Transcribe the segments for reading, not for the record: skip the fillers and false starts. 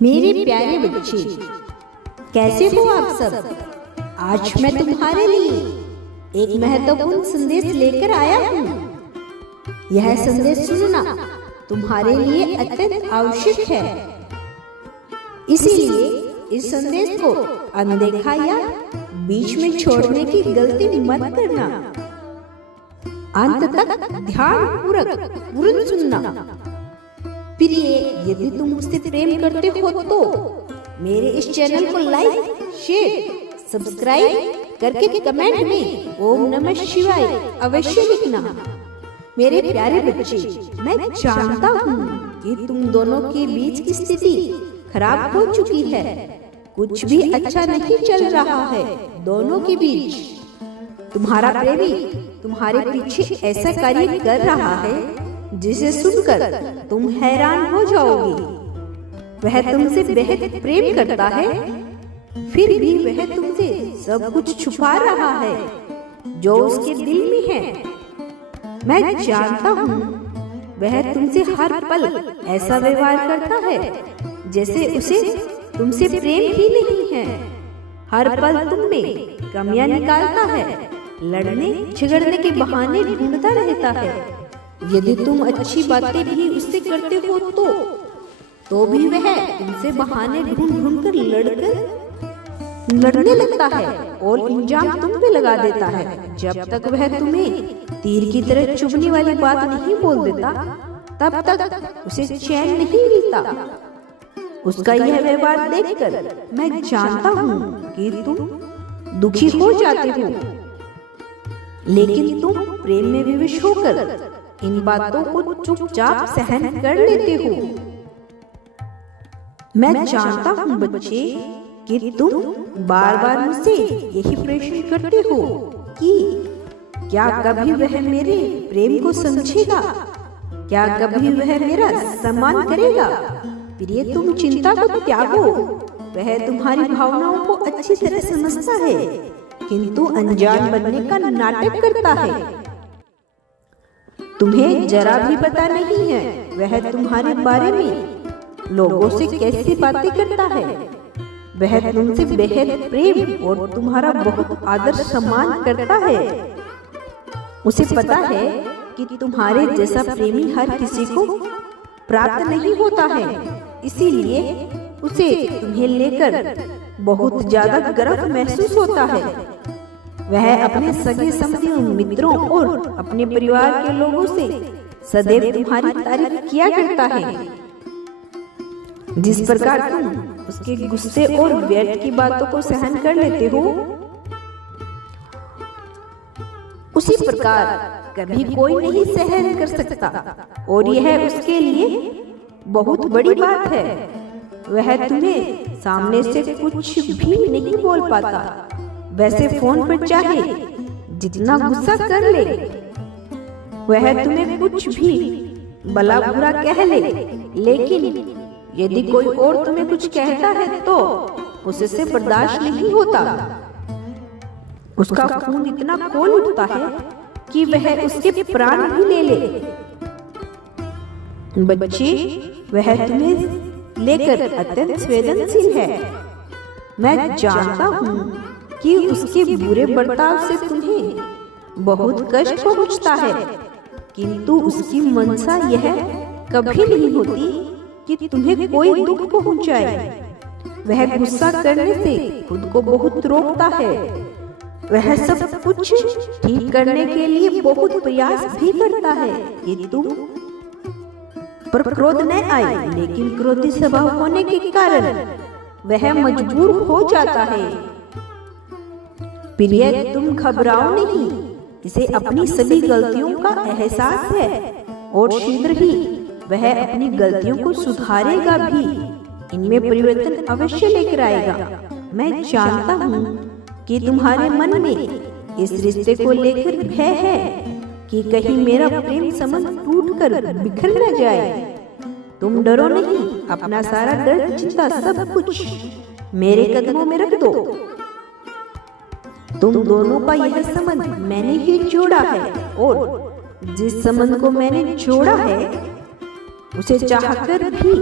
मेरे प्यारे बच्चे, कैसे हो आप सब। आज मैं तुम्हारे लिए एक महत्वपूर्ण संदेश लेकर आया हूँ। यह संदेश सुनना तुम्हारे लिए अत्यंत आवश्यक है, इसीलिए इस संदेश को अनदेखा या बीच में छोड़ने की गलती मत करना। अंत तक ध्यानपूर्वक सुनना। प्रिय, यदि तुम मुझसे प्रेम करते हो तो मेरे इस चैनल को लाइक, शेयर, सब्सक्राइब करके कमेंट में ओम नमः शिवाय अवश्य लिखना। मेरे प्यारे बच्चे, मैं जानता हूँ कि तुम दोनों के बीच की स्थिति खराब हो चुकी है। कुछ भी अच्छा नहीं चल रहा है दोनों के बीच। तुम्हारा प्रेमी तुम्हारे पीछे ऐसा कार्य कर रहा है जिसे सुनकर तुम हैरान हो जाओगे। वह तुमसे बेहद प्रेम करता है, फिर भी वह तुमसे सब कुछ छुपा रहा है जो उसके दिल में है। मैं जानता हूँ वह तुमसे हर पल ऐसा व्यवहार करता है जैसे उसे तुमसे प्रेम ही नहीं है। हर पल तुम में कमियां निकालता है, लड़ने झगड़ने के बहाने ढूंढता रहता है। यदि तुम अच्छी बातें भी उससे करते हो तो भी वह तुमसे बहाने ढूंढ कर लड़ने लगता है और इंजाम तुम पे लगा देता है। जब तक वह तुम्हें तीर की तरह चुभने वाली बात नहीं बोल देता, तब तक उसे चैन नहीं मिलता। उसका यह व्यवहार देखकर मैं जानता हूँ कि तुम दुखी हो जाते हो, लेकिन तुम प्रेम में विवश होकर इन बातों को चुपचाप सहन कर लेते हो। मैं जानता हूँ बच्चे कि तुम बार बार मुझसे यही प्रश्न करते हो कि क्या कभी वह मेरे प्रेम को समझेगा, क्या कभी वह मेरा सम्मान करेगा। प्रिय, तुम चिंता को त्यागो। वह तुम्हारी भावनाओं को अच्छी तरह समझता है, किंतु अनजान बनने का नाटक करता है। तुम्हें जरा भी पता नहीं है वह तुम्हारे बारे में लोगों से कैसी बातें करता है। वह तुमसे बेहद प्रेम और तुम्हारा बहुत आदर सम्मान करता है। उसे पता है कि तुम्हारे जैसा प्रेमी हर किसी को प्राप्त नहीं होता है, इसीलिए उसे तुम्हें लेकर बहुत ज्यादा गर्व महसूस होता है। वह अपने सगे संबंधियों, मित्रों और अपने परिवार के लोगों से सदैव तुम्हारी तारीफ किया करता है। जिस प्रकार तुम उसके गुस्से और व्यर्थ की बातों को सहन कर लेते हो, उसी प्रकार कभी कोई नहीं सहन कर सकता, और यह उसके लिए बहुत बड़ी बात है। वह तुम्हें सामने से कुछ भी नहीं बोल पाता। वैसे फोन पर चाहे जितना गुस्सा कर ले, वह तुम्हें कुछ भी भला बुरा कह ले, लेकिन यदि कोई और तुम्हें कुछ कहता है तो उससे बर्दाश्त नहीं होता। उसका खून इतना खोल उठता है कि वह उसके प्राण भी ले ले। बच्चे, वह तुम्हें लेकर अत्यंत संवेदनशील है। मैं जानता हूँ कि उसके बुरे बर्ताव से तुम्हें बहुत कष्ट पहुंचता है, किंतु उसकी मंशा यह कभी नहीं होती कि तुम्हें कोई दुख पहुंचाए। वह गुस्सा करने से खुद को बहुत रोकता है। वह सब कुछ ठीक करने के लिए बहुत प्रयास भी करता है कि तुम पर क्रोध न आए, लेकिन क्रोधी स्वभाव होने के कारण वह मजबूर हो जाता है। प्रिय, तुम घबराओ नहीं। इसे अपनी सभी गलतियों का एहसास है और शीघ्र ही वह अपनी गलतियों को सुधारेगा भी। इनमें परिवर्तन अवश्य लेकर आएगा। मैं जानता हूँ कि तुम्हारे मन में इस रिश्ते को लेकर भय है कि कहीं मेरा प्रेम संबंध टूटकर बिखर न जाए। तुम डरो नहीं, अपना सारा दर्द, चिंता, सब कुछ मेरे कदमों में रख दो। तुम दोनों का यह संबंध मैंने ही जोड़ा है, और जिस संबंध को मैंने जोड़ा है उसे चाहकर भी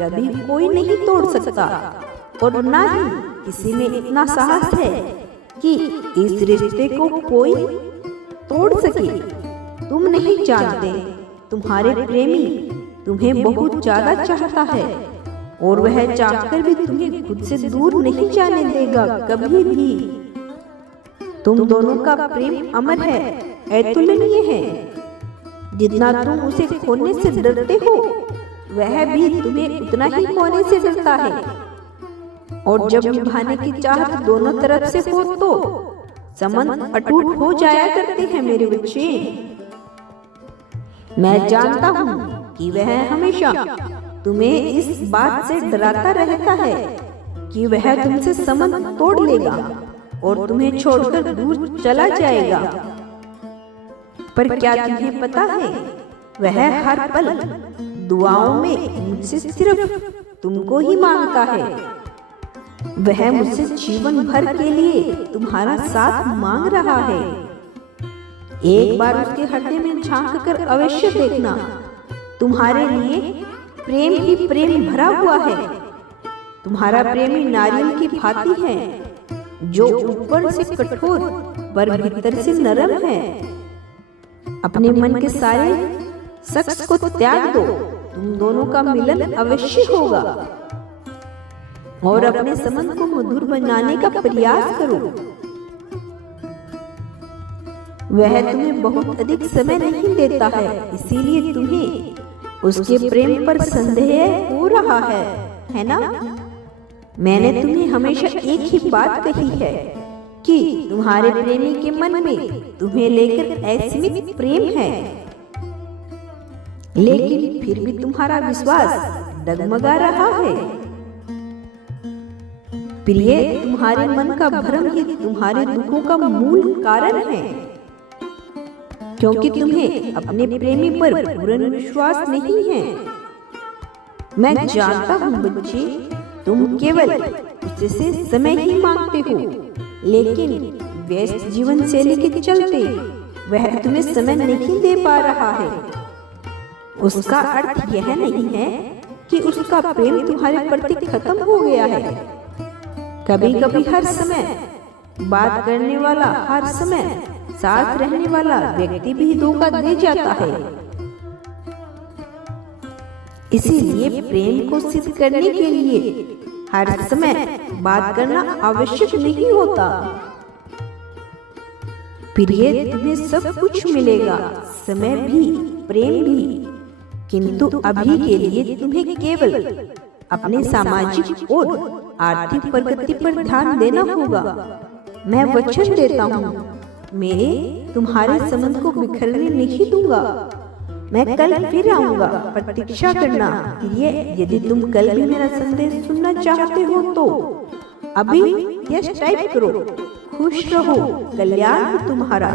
कभी कोई नहीं तोड़ सकता, और ना ही किसी में इतना साहस है कि इस रिश्ते को कोई तोड़ सके। तुम नहीं जानते, तुम्हारे प्रेमी तुम्हें बहुत ज्यादा चाहता है, और वह चाहकर भी तुम्हें खुद से दूर नहीं जाने देगा कभी भी। तुम दोनों का प्रेम अमर है, अतुलनीय है। जितना तुम उसे खोने से डरते हो, वह भी तुम्हें उतना ही खोने से डरता है। और जब निभाने की चाहत दोनों तरफ से हो तो संबंध अटूट हो जाया करते हैं मेरे बच्चे। मैं जानता हूँ कि वह हमेशा तुम्हें इस बात से डराता रहता है कि वह तुमसे संबंध तोड़ लेगा और तुम्हें छोड़कर दूर चला जाएगा। पर क्या तुम्हें पता है, वह हर पल दुआओं में मुझसे सिर्फ तुमको ही मांगता है। वह मुझसे जीवन भर के लिए तुम्हारा साथ मांग रहा है। एक बार उसके हृदय में झांक कर अवश्य देखना, तुम्हारे लिए प्रेम ही प्रेम भरा हुआ है। तुम्हारा प्रेमी नारियल की भांति है, जो ऊपर से कठोर पर भीतर से नरम है। अपने मन के सारे शख्स को त्याग दो, तुम दोनों का मिलन अवश्य होगा। और अपने संबंध को मधुर बनाने का प्रयास करो। वह तुम्हें बहुत अधिक समय नहीं देता है, इसीलिए तुम्हें उसके प्रेम पर संदेह हो रहा है ना? मैंने तुम्हें हमेशा एक ही बात कही है कि तुम्हारे प्रेमी के मन में तुम्हें लेकर असीमित प्रेम है, लेकिन फिर भी तुम्हारा विश्वास डगमगा रहा है। प्रिय, तुम्हारे मन का भ्रम ही तुम्हारे दुखों का मूल कारण है, क्योंकि तुम्हें अपने प्रेमी पर पूर्ण विश्वास नहीं है। मैं जानता हूँ बच्चे, तुम केवल उससे समय ही मांगते हो, लेकिन व्यस्त जीवन शैली के चलते वह तुम्हें समय नहीं दे पा रहा है। उसका अर्थ यह नहीं है कि उसका प्रेम तुम्हारे प्रति खत्म हो गया है। कभी कभी हर समय बात करने वाला, हर समय साथ रहने वाला व्यक्ति भी धोखा दे जाता है। इसीलिए प्रेम को सिद्ध करने के लिए हर समय बात करना आवश्यक नहीं होता। प्रिय, तुम्हें सब कुछ मिलेगा, समय भी, प्रेम भी, किंतु अभी के लिए तुम्हें केवल अपने सामाजिक और आर्थिक प्रगति पर ध्यान देना होगा। मैं वचन देता हूँ, मैं तुम्हारे संबंध को बिखरने नहीं दूंगा। मैं कल फिर आऊंगा, प्रतीक्षा करना। यदि तुम कल भी मेरा संदेश सुनना चाहते हो तो अभी यस टाइप करो। खुश रहो, कल्याण हो तुम्हारा।